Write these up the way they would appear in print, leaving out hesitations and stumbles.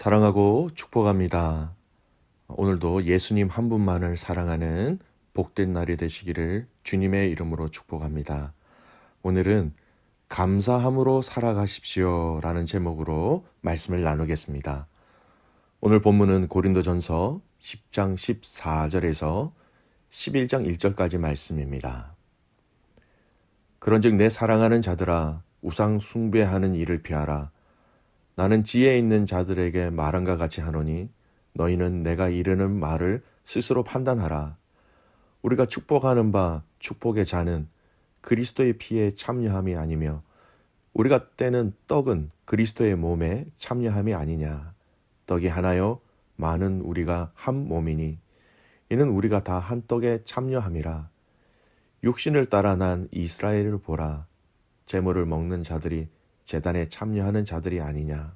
사랑하고 축복합니다. 오늘도 예수님 한 분만을 사랑하는 복된 날이 되시기를 주님의 이름으로 축복합니다. 오늘은 감사함으로 살아가십시오 라는 제목으로 말씀을 나누겠습니다. 오늘 본문은 고린도전서 10장 14절에서 11장 1절까지 말씀입니다. 그런즉 내 사랑하는 자들아 우상 숭배하는 일을 피하라. 나는 지혜 있는 자들에게 말한과 같이 하노니 너희는 내가 이르는 말을 스스로 판단하라. 우리가 축복하는 바 축복의 자는 그리스도의 피에 참여함이 아니며 우리가 떼는 떡은 그리스도의 몸에 참여함이 아니냐. 떡이 하나요 많은 우리가 한 몸이니 이는 우리가 다 한 떡에 참여함이라. 육신을 따라 난 이스라엘을 보라. 제물을 먹는 자들이 제단에 참여하는 자들이 아니냐.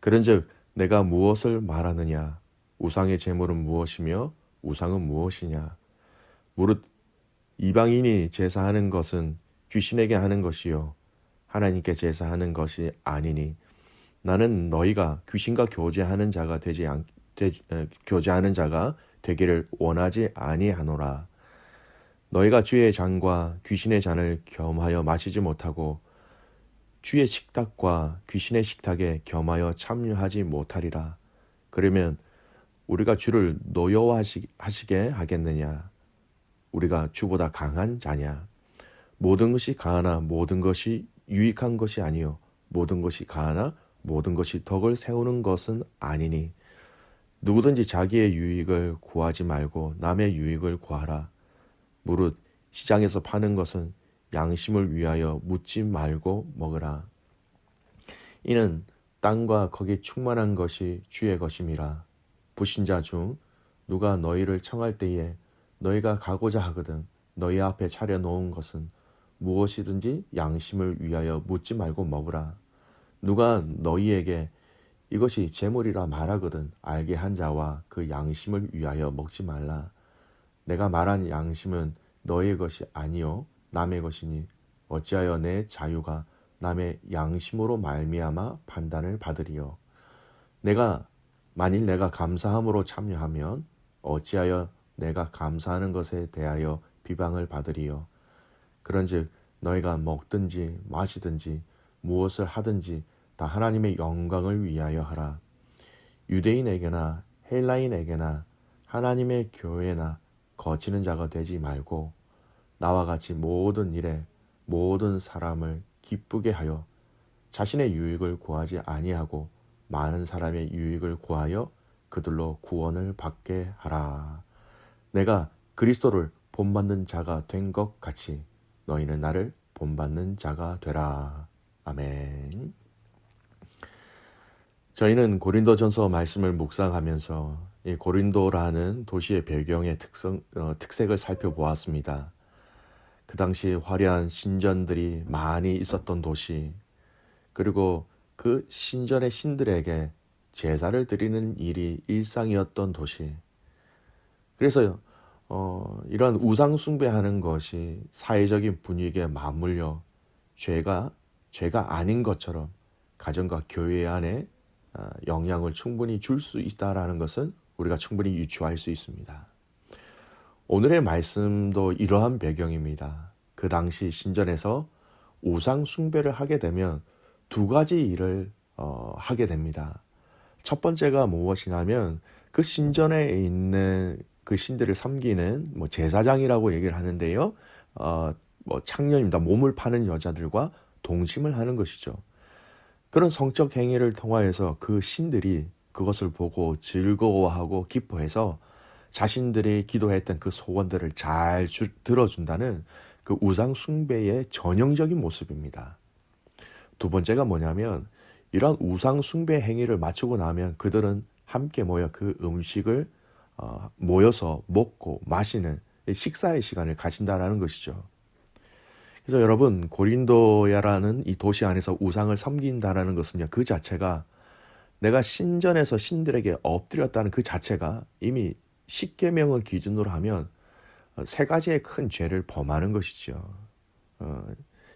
그런즉 내가 무엇을 말하느냐. 우상의 제물은 무엇이며 우상은 무엇이냐. 무릇 이방인이 제사하는 것은 귀신에게 하는 것이요 하나님께 제사하는 것이 아니니 나는 너희가 귀신과 교제하는 자가 교제하는 자가 되기를 원하지 아니하노라. 너희가 주의 잔과 귀신의 잔을 겸하여 마시지 못하고 주의 식탁과 귀신의 식탁에 겸하여 참여하지 못하리라. 그러면 우리가 주를 노여워하시게 하겠느냐. 우리가 주보다 강한 자냐. 모든 것이 가하나 모든 것이 유익한 것이 아니요 모든 것이 가하나 모든 것이 덕을 세우는 것은 아니니 누구든지 자기의 유익을 구하지 말고 남의 유익을 구하라. 무릇 시장에서 파는 것은 양심을 위하여 묻지 말고 먹으라. 이는 땅과 거기 충만한 것이 주의 것임이라. 불신자 중 누가 너희를 청할 때에 너희가 가고자 하거든 너희 앞에 차려놓은 것은 무엇이든지 양심을 위하여 묻지 말고 먹으라. 누가 너희에게 이것이 제물이라 말하거든 알게 한 자와 그 양심을 위하여 먹지 말라. 내가 말한 양심은 너희의 것이 아니요 남의 것이니 어찌하여 내 자유가 남의 양심으로 말미암아 판단을 받으리요. 만일 내가 감사함으로 참여하면 어찌하여 내가 감사하는 것에 대하여 비방을 받으리요. 그런즉 너희가 먹든지 마시든지 무엇을 하든지 다 하나님의 영광을 위하여 하라. 유대인에게나 헬라인에게나 하나님의 교회나 거치는 자가 되지 말고 나와 같이 모든 일에 모든 사람을 기쁘게 하여 자신의 유익을 구하지 아니하고 많은 사람의 유익을 구하여 그들로 구원을 받게 하라. 내가 그리스도를 본받는 자가 된 것 같이 너희는 나를 본받는 자가 되라. 아멘. 저희는 고린도전서 말씀을 묵상하면서 이 고린도라는 도시의 배경의 특색을 살펴보았습니다. 그 당시 화려한 신전들이 많이 있었던 도시, 그리고 그 신전의 신들에게 제사를 드리는 일이 일상이었던 도시. 그래서 이러한 우상 숭배하는 것이 사회적인 분위기에 맞물려 죄가 아닌 것처럼 가정과 교회 안에 영향을 충분히 줄 수 있다라는 것은 우리가 충분히 유추할 수 있습니다. 오늘의 말씀도 이러한 배경입니다. 그 당시 신전에서 우상 숭배를 하게 되면 두 가지 일을 하게 됩니다. 첫 번째가 무엇이냐면 그 신전에 있는 그 신들을 섬기는 제사장이라고 얘기를 하는데요. 창녀입니다. 몸을 파는 여자들과 동침을 하는 것이죠. 그런 성적 행위를 통하여서 그 신들이 그것을 보고 즐거워하고 기뻐해서 자신들이 기도했던 그 소원들을 잘 들어준다는 그 우상 숭배의 전형적인 모습입니다. 두 번째가 뭐냐면 이런 우상 숭배 행위를 마치고 나면 그들은 함께 모여 그 음식을 모여서 먹고 마시는 식사의 시간을 가진다라는 것이죠. 그래서 여러분, 고린도야라는 이 도시 안에서 우상을 섬긴다라는 것은요, 그 자체가 내가 신전에서 신들에게 엎드렸다는 그 자체가 이미 십계명을 기준으로 하면 세 가지의 큰 죄를 범하는 것이죠.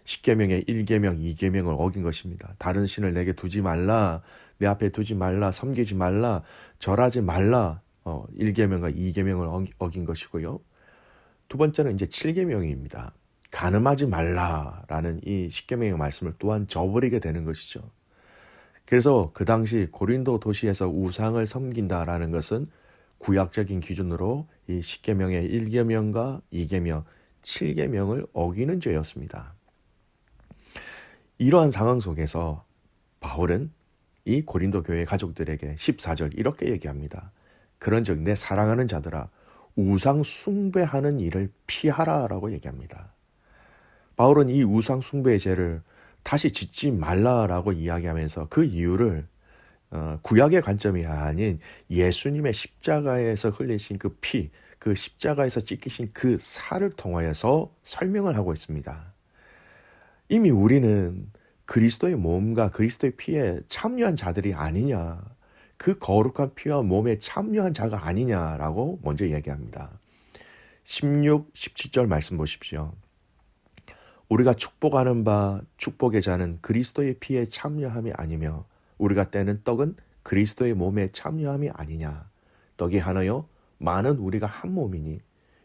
십계명의 1계명, 2계명을 어긴 것입니다. 다른 신을 내게 두지 말라, 내 앞에 두지 말라, 섬기지 말라, 절하지 말라. 1계명과 2계명을 어긴 것이고요. 두 번째는 이제 7계명입니다. 간음하지 말라라는 이 십계명의 말씀을 또한 저버리게 되는 것이죠. 그래서 그 당시 고린도 도시에서 우상을 섬긴다라는 것은 구약적인 기준으로 이 십계명의 1계명과 2계명, 7계명을 어기는 죄였습니다. 이러한 상황 속에서 바울은 이 고린도 교회 가족들에게 14절 이렇게 얘기합니다. 그런즉 내 사랑하는 자들아 우상 숭배하는 일을 피하라라고 얘기합니다. 바울은 이 우상 숭배의 죄를 다시 짓지 말라라고 이야기하면서 그 이유를 구약의 관점이 아닌 예수님의 십자가에서 흘리신 그 피, 그 십자가에서 찢기신 그 살을 통하여서 설명을 하고 있습니다. 이미 우리는 그리스도의 몸과 그리스도의 피에 참여한 자들이 아니냐, 그 거룩한 피와 몸에 참여한 자가 아니냐라고 먼저 얘기합니다. 16, 17절 말씀 보십시오. 우리가 축복하는 바 축복의 자는 그리스도의 피에 참여함이 아니며 우리가 떼는 떡은 그리스도의 몸에 참여함이 아니냐. 떡이 하나요 많은 우리가 한 몸이니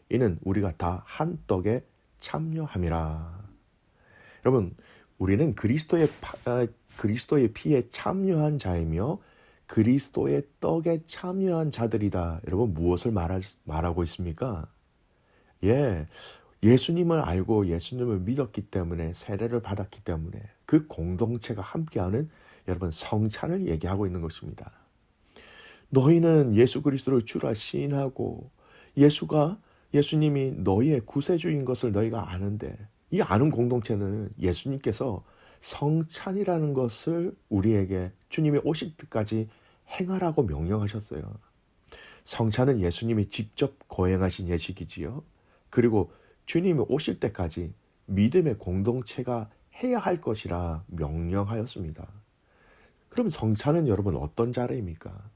이는 우리가 다 한 떡에 참여함이라. 여러분, 우리는 그리스도의 피에 참여한 자이며 그리스도의 떡에 참여한 자들이다. 여러분, 무엇을 말하고 있습니까? 예수님을 알고 예수님을 믿었기 때문에, 세례를 받았기 때문에 그 공동체가 함께하는 여러분 성찬을 얘기하고 있는 것입니다. 너희는 예수 그리스도를 주라 시인하고 예수님이 너희의 구세주인 것을 너희가 아는데, 이 아는 공동체는 예수님께서 성찬이라는 것을 우리에게 주님이 오실 때까지 행하라고 명령하셨어요. 성찬은 예수님이 직접 거행하신 예식이지요. 그리고 주님이 오실 때까지 믿음의 공동체가 해야 할 것이라 명령하였습니다. 그럼 성찬은 여러분 어떤 자리입니까?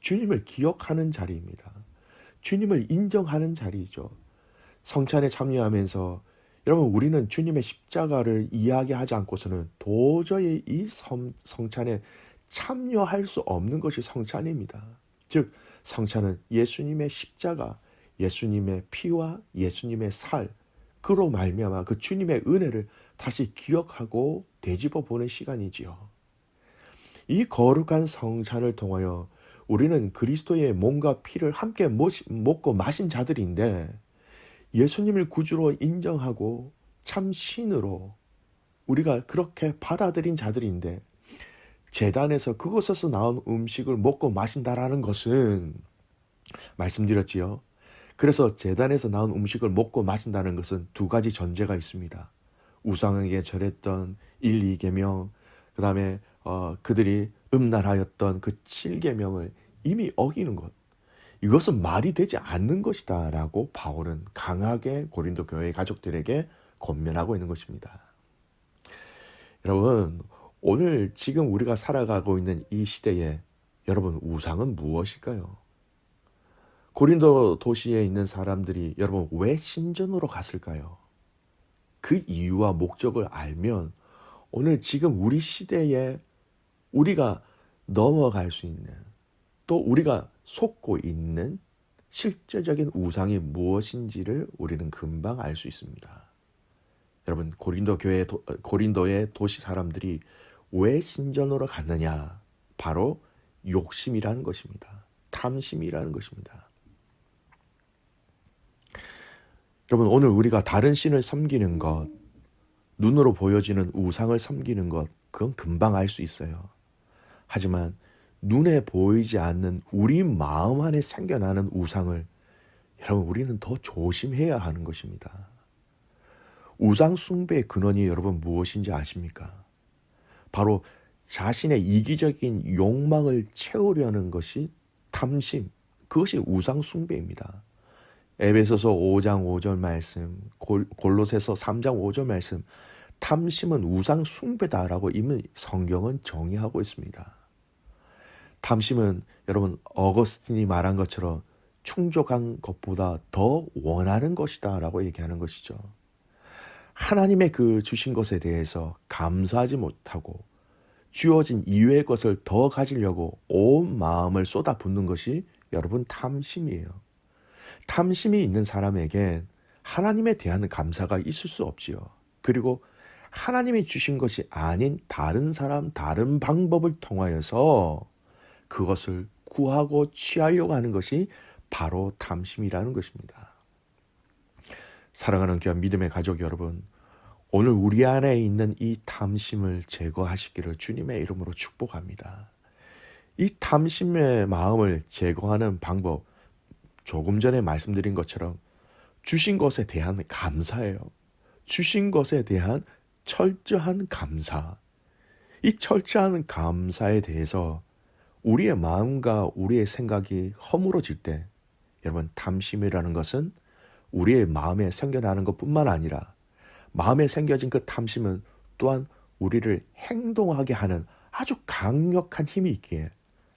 주님을 기억하는 자리입니다. 주님을 인정하는 자리죠. 성찬에 참여하면서 여러분, 우리는 주님의 십자가를 이야기하지 않고서는 도저히 이 성찬에 참여할 수 없는 것이 성찬입니다. 즉 성찬은 예수님의 십자가, 예수님의 피와 예수님의 살, 그로 말미암아 그 주님의 은혜를 다시 기억하고 되짚어 보는 시간이지요. 이 거룩한 성찬을 통하여 우리는 그리스도의 몸과 피를 함께 먹고 마신 자들인데, 예수님을 구주로 인정하고 참 신으로 우리가 그렇게 받아들인 자들인데, 제단에서 그곳에서 나온 음식을 먹고 마신다라는 것은, 말씀드렸지요. 그래서 제단에서 나온 음식을 먹고 마신다는 것은 두 가지 전제가 있습니다. 우상에게 절했던 1, 2계명, 그 다음에 그들이 음란하였던 그 7계명을 이미 어기는 것, 이것은 말이 되지 않는 것이다 라고 바울은 강하게 고린도 교회 가족들에게 권면하고 있는 것입니다. 여러분, 오늘 지금 우리가 살아가고 있는 이 시대에 여러분, 우상은 무엇일까요? 고린도 도시에 있는 사람들이 여러분 왜 신전으로 갔을까요? 그 이유와 목적을 알면 오늘 지금 우리 시대에 우리가 넘어갈 수 있는, 또 우리가 속고 있는 실제적인 우상이 무엇인지를 우리는 금방 알 수 있습니다. 여러분, 고린도의 도시 사람들이 왜 신전으로 갔느냐? 바로 욕심이라는 것입니다. 탐심이라는 것입니다. 여러분, 오늘 우리가 다른 신을 섬기는 것, 눈으로 보여지는 우상을 섬기는 것, 그건 금방 알 수 있어요. 하지만 눈에 보이지 않는 우리 마음 안에 생겨나는 우상을 여러분, 우리는 더 조심해야 하는 것입니다. 우상 숭배의 근원이 여러분 무엇인지 아십니까? 바로 자신의 이기적인 욕망을 채우려는 것이 탐심, 그것이 우상 숭배입니다. 에베소서 5장 5절 말씀, 골로새서 3장 5절 말씀, 탐심은 우상 숭배다라고 이미 성경은 정의하고 있습니다. 탐심은 여러분 어거스틴이 말한 것처럼 충족한 것보다 더 원하는 것이다 라고 얘기하는 것이죠. 하나님의 그 주신 것에 대해서 감사하지 못하고 주어진 이외의 것을 더 가지려고 온 마음을 쏟아붓는 것이 여러분 탐심이에요. 탐심이 있는 사람에겐 하나님에 대한 감사가 있을 수 없지요. 그리고 하나님이 주신 것이 아닌 다른 사람, 다른 방법을 통하여서 그것을 구하고 취하려고 하는 것이 바로 탐심이라는 것입니다. 사랑하는 귀한 믿음의 가족 여러분, 오늘 우리 안에 있는 이 탐심을 제거하시기를 주님의 이름으로 축복합니다. 이 탐심의 마음을 제거하는 방법, 조금 전에 말씀드린 것처럼 주신 것에 대한 감사예요. 주신 것에 대한 철저한 감사. 이 철저한 감사에 대해서 우리의 마음과 우리의 생각이 허물어질 때, 여러분, 탐심이라는 것은 우리의 마음에 생겨나는 것뿐만 아니라 마음에 생겨진 그 탐심은 또한 우리를 행동하게 하는 아주 강력한 힘이 있기에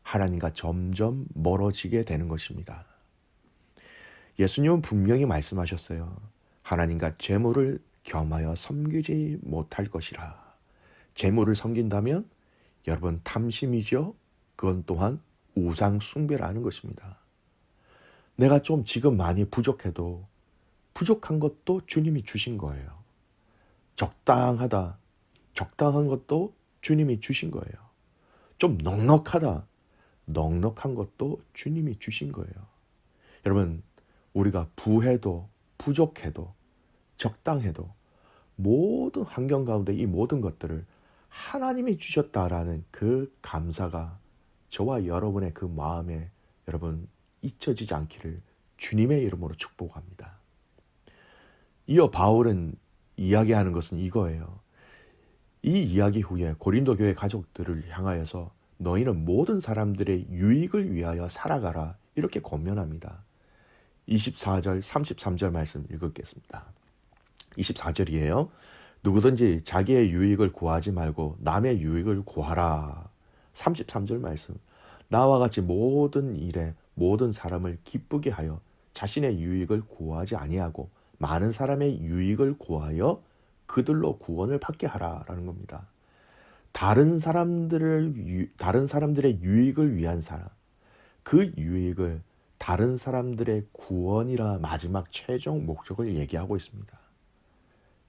하나님과 점점 멀어지게 되는 것입니다. 예수님은 분명히 말씀하셨어요. 하나님과 재물을 겸하여 섬기지 못할 것이라. 재물을 섬긴다면 여러분 탐심이죠. 그건 또한 우상 숭배라는 것입니다. 내가 좀 지금 많이 부족해도 부족한 것도 주님이 주신 거예요. 적당하다, 적당한 것도 주님이 주신 거예요. 좀 넉넉하다, 넉넉한 것도 주님이 주신 거예요. 여러분, 우리가 부해도 부족해도 적당해도 모든 환경 가운데 이 모든 것들을 하나님이 주셨다라는 그 감사가 저와 여러분의 그 마음에 여러분 잊혀지지 않기를 주님의 이름으로 축복합니다. 이어 바울은 이야기하는 것은 이거예요. 이 이야기 후에 고린도 교회 가족들을 향하여서 너희는 모든 사람들의 유익을 위하여 살아가라 이렇게 권면합니다. 24절 33절 말씀 읽겠습니다. 24절이에요. 누구든지 자기의 유익을 구하지 말고 남의 유익을 구하라. 33절 말씀. 나와 같이 모든 일에 모든 사람을 기쁘게 하여 자신의 유익을 구하지 아니하고 많은 사람의 유익을 구하여 그들로 구원을 받게 하라라는 겁니다. 다른 사람들의 유익을 위한 사람, 그 유익을 다른 사람들의 구원이라 마지막 최종 목적을 얘기하고 있습니다.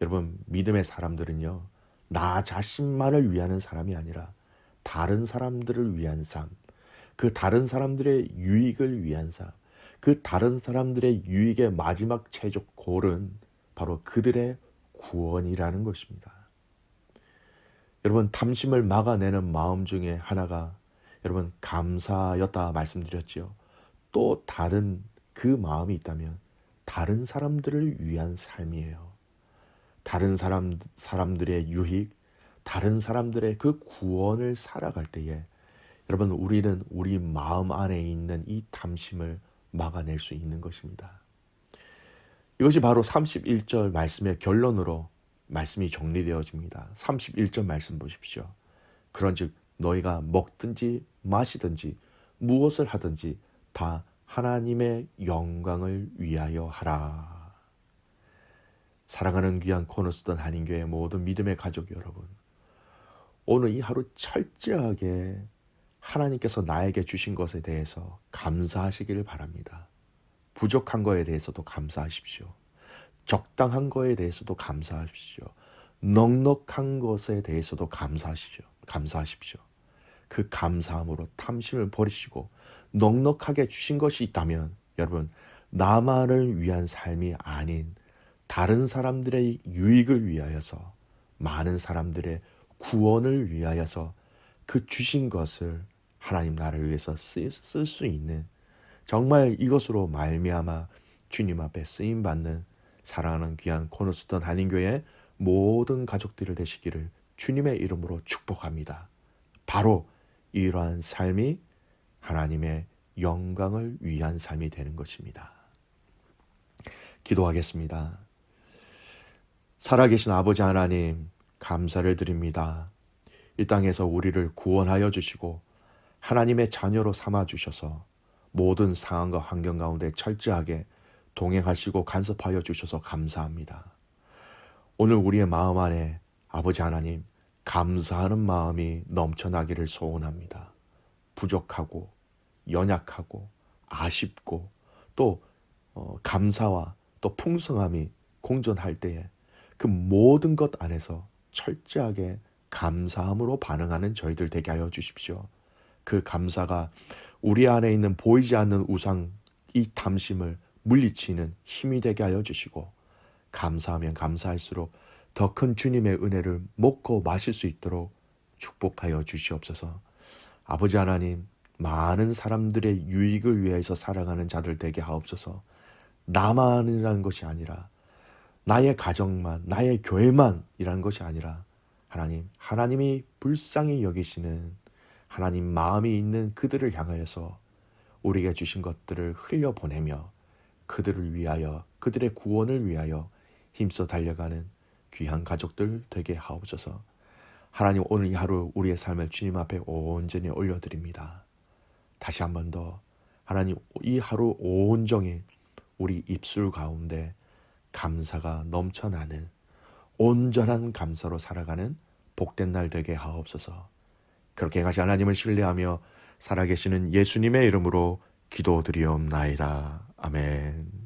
여러분, 믿음의 사람들은요, 나 자신만을 위하는 사람이 아니라 다른 사람들을 위한 삶, 그 다른 사람들의 유익을 위한 삶, 그 다른 사람들의 유익의 마지막 최종 골은 바로 그들의 구원이라는 것입니다. 여러분, 탐심을 막아내는 마음 중에 하나가 여러분 감사였다 말씀드렸지요. 또 다른 그 마음이 있다면 다른 사람들을 위한 삶이에요. 다른 사람들의 유익, 다른 사람들의 그 구원을 살아갈 때에 여러분 우리는 우리 마음 안에 있는 이 탐심을 막아낼 수 있는 것입니다. 이것이 바로 31절 말씀의 결론으로 말씀이 정리되어집니다. 31절 말씀 보십시오. 그런즉 너희가 먹든지 마시든지 무엇을 하든지 다 하나님의 영광을 위하여 하라. 사랑하는 귀한 코너스던 한인교회 모든 믿음의 가족 여러분, 오늘 이 하루 철저하게 하나님께서 나에게 주신 것에 대해서 감사하시기를 바랍니다. 부족한 거에 대해서도 감사하십시오. 적당한 거에 대해서도 감사하십시오. 넉넉한 것에 대해서도 감사하십시오. 그 감사함으로 탐심을 버리시고 넉넉하게 주신 것이 있다면 여러분 나만을 위한 삶이 아닌 다른 사람들의 유익을 위하여서 많은 사람들의 구원을 위하여서 그 주신 것을 하나님 나라를 위해서 쓸 수 있는 정말 이것으로 말미암아 주님 앞에 쓰임받는 사랑하는 귀한 코너스턴 한인교회 모든 가족들을 되시기를 주님의 이름으로 축복합니다. 바로 이러한 삶이 하나님의 영광을 위한 삶이 되는 것입니다. 기도하겠습니다. 살아계신 아버지 하나님 감사를 드립니다. 이 땅에서 우리를 구원하여 주시고 하나님의 자녀로 삼아 주셔서 모든 상황과 환경 가운데 철저하게 동행하시고 간섭하여 주셔서 감사합니다. 오늘 우리의 마음 안에 아버지 하나님 감사하는 마음이 넘쳐나기를 소원합니다. 부족하고 연약하고 아쉽고 또 감사와 또 풍성함이 공존할 때에 그 모든 것 안에서 철저하게 감사함으로 반응하는 저희들 되게 하여 주십시오. 그 감사가 우리 안에 있는 보이지 않는 우상, 이 탐심을 물리치는 힘이 되게 하여 주시고, 감사하면 감사할수록 더 큰 주님의 은혜를 먹고 마실 수 있도록 축복하여 주시옵소서. 아버지 하나님, 많은 사람들의 유익을 위해서 살아가는 자들 되게 하옵소서. 나만이라는 것이 아니라, 나의 가정만, 나의 교회만이라는 것이 아니라, 하나님이 불쌍히 여기시는 하나님 마음이 있는 그들을 향하여서 우리에게 주신 것들을 흘려보내며 그들을 위하여, 그들의 구원을 위하여 힘써 달려가는 귀한 가족들 되게 하옵소서. 하나님, 오늘 이 하루 우리의 삶을 주님 앞에 온전히 올려드립니다. 다시 한 번 더 하나님, 이 하루 온종일 우리 입술 가운데 감사가 넘쳐나는 온전한 감사로 살아가는 복된 날 되게 하옵소서. 그렇게 가시 하나님을 신뢰하며 살아계시는 예수님의 이름으로 기도드리옵나이다. 아멘.